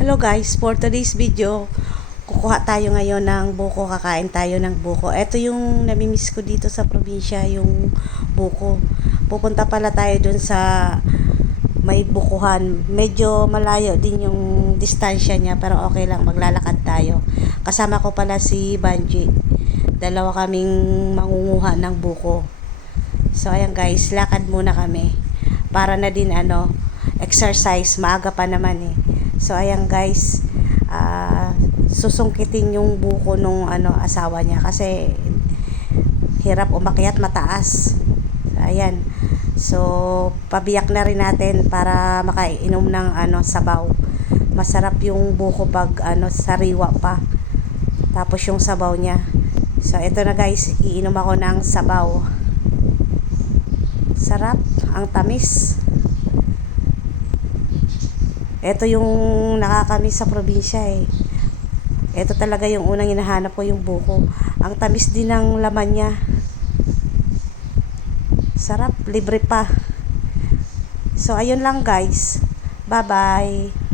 Hello guys, for today's video, kukuha tayo ngayon ng buko, kakain tayo ng buko. Ito yung namimiss ko dito sa probinsya, yung buko. Pupunta pala tayo dun sa may bukuhan. Medyo malayo din yung distansya niya, pero okay lang, maglalakad tayo. Kasama ko pala si Banji. Dalawa kaming mangunguha ng buko. So ayan guys, lakad muna kami. Para na din ano, exercise, maaga pa naman eh. So ayan guys, ah, susungkitin yung buko nung ano asawa niya kasi hirap umakyat mataas. Ayan. So pabiyak na rin natin para makainom ng ano sabaw. Masarap yung buko pag ano sariwa pa. Tapos yung sabaw niya. So ito na guys, iinom ako ng sabaw. Sarap, ang tamis. Ito yung nakakamiss sa probinsya eh. Ito talaga yung unang hinahanap ko yung buko. Ang tamis din ng laman niya. Sarap, libre pa. So ayun lang guys. Bye-bye.